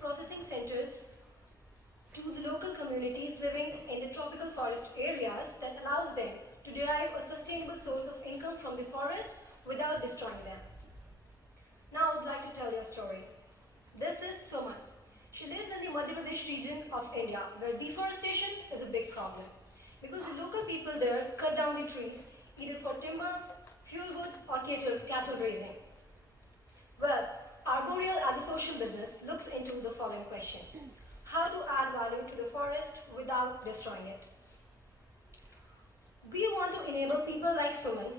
processing centers to the local communities living in the tropical forest areas that allows them to derive a sustainable source of income from the forest without destroying them. Now I would like to tell you a story. This is Suman. She lives in the Madhya Pradesh region of India, where deforestation is a big problem. Because the local people there cut down the trees either for timber, fuel wood, or cattle raising. Well, Arboreal as a social business looks into the following question. How to add value to the forest without destroying it? We want to enable people like Suman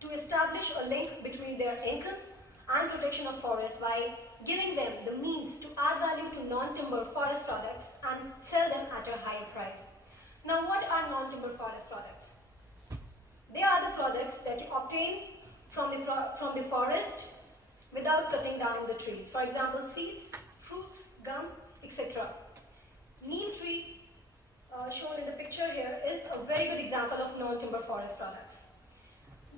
to establish a link between their income and protection of forests by giving them the means to add value to non-timber forest products and sell them at a higher price. Now, what are non-timber forest products? They are the products that you obtain from the forest without cutting down the trees. For example, seeds, fruits, gum, etc. Neem tree, shown in the picture here, is a very good example of non-timber forest products.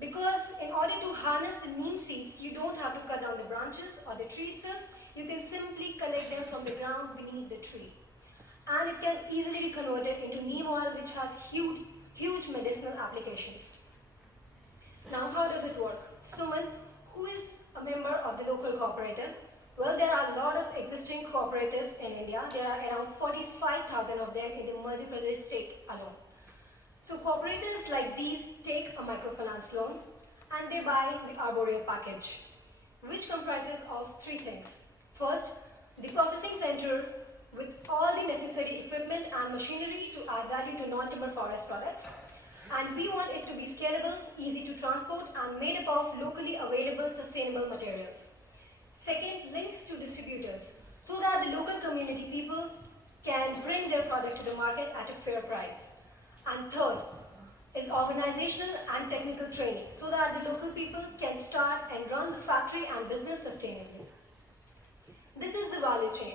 Because in order to harness the neem seeds, you don't have to cut down the branches or the tree itself. You can simply collect them from the ground beneath the tree. And it can easily be converted into neem oil, which has huge medicinal applications. Now, how does it work? Suman, who is a member of the local cooperative? Well, there are a lot of existing cooperatives in India. There are around 45,000 of them in the Madhya Pradesh state alone. So cooperatives like these take a microfinance loan and they buy the Arboreal package, which comprises of three things. First, the processing center with all the necessary equipment and machinery to add value to non-timber forest products. And we want it to be scalable, easy to transport, and made up of locally available sustainable materials. Second, links to distributors, so that the local community people can bring their product to the market at a fair price. And third, is organizational and technical training, so that the local people can start and run the factory and business sustainably. This is the value chain.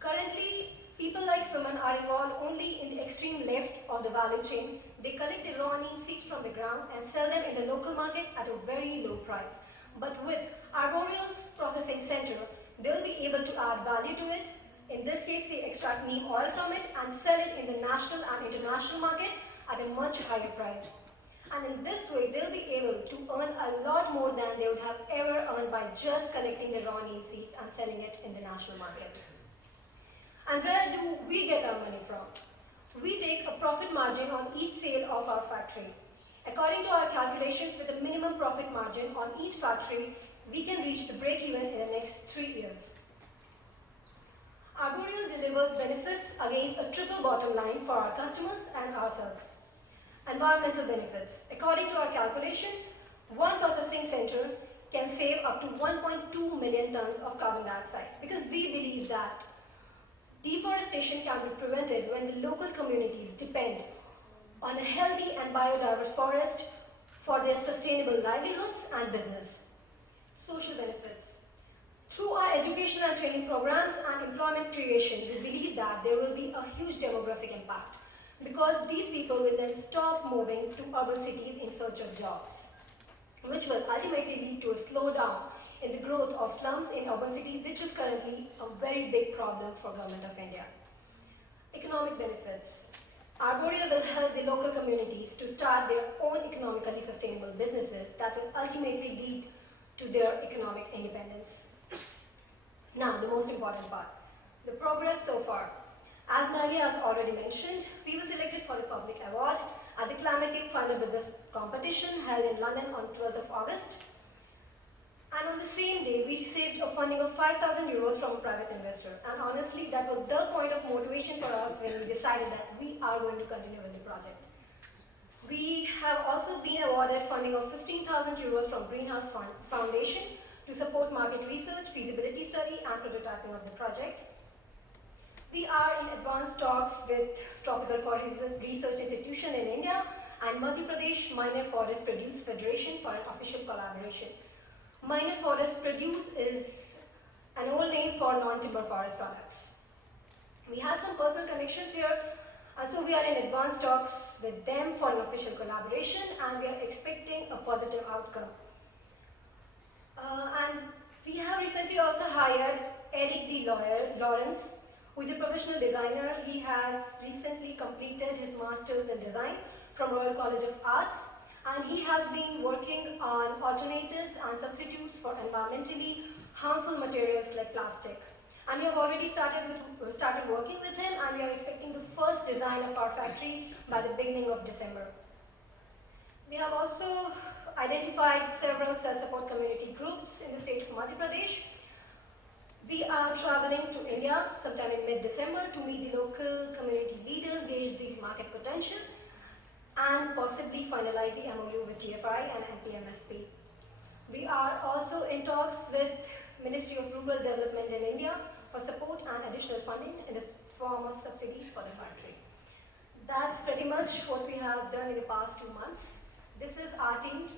Currently, people like Suman are involved only in the extreme left of the value chain. They collect the raw neem seeds from the ground and sell them in the local market at a very low price. But with Arboreal's processing center, they'll be able to add value to it. In this case, they extract neem oil from it and sell it in the national and international market at a much higher price. And in this way, they'll be able to earn a lot more than they would have ever earned by just collecting the raw neem seeds and selling it in the national market. And where do we get our money from? We take a profit margin on each sale of our factory. According to our calculations, with a minimum profit margin on each factory, we can reach the break-even in the next 3 years. Arboreal delivers benefits against a triple bottom line for our customers and ourselves. Environmental benefits. According to our calculations, one processing center can save up to 1.2 million tons of carbon dioxide, because we believe that deforestation can be prevented when the local communities depend on a healthy and biodiverse forest for their sustainable livelihoods and business. Social benefits. Through our education and training programs and employment creation, we believe that there will be a huge demographic impact, because these people will then stop moving to urban cities in search of jobs, which will ultimately lead to a slowdown in the growth of slums in urban cities, which is currently a very big problem for Government of India. Economic benefits. Arboreal will help the local communities to start their own economically sustainable businesses that will ultimately lead to their economic independence. Now, the most important part, the progress so far. As Malia has already mentioned, we were selected for the public award at the Climate-KIC Final Business Competition held in London on 12th of August. And on the same day, we received a funding of 5,000 euros from a private investor. And honestly, that was the point of motivation for us when we decided that we are going to continue with the project. We have also been awarded funding of 15,000 euros from Greenhouse Foundation to support market research, feasibility study, and prototyping of the project. We are in advanced talks with Tropical Forest Research Institution in India and Madhya Pradesh Minor Forest Produce Federation for an official collaboration. Minor forest produce is an old name for non-timber forest products. We have some personal connections here, and so we are in advanced talks with them for an official collaboration, and we are expecting a positive outcome. And we have recently also hired Eric D. Lawrence, who is a professional designer. He has recently completed his master's in design from Royal College of Arts, and he has been working on alternatives and substitutes for environmentally harmful materials like plastic. And we have already started working with him, and we are expecting the first design of our factory by the beginning of December. We have also identified several self-support community groups in the state of Madhya Pradesh. We are traveling to India sometime in mid-December to meet the local community leaders, gauge the market potential, and possibly finalize the MOU with TFI and NPMFP. We are also in talks with Ministry of Rural Development in India for support and additional funding in the form of subsidies for the factory. That's pretty much what we have done in the past 2 months. This is our team.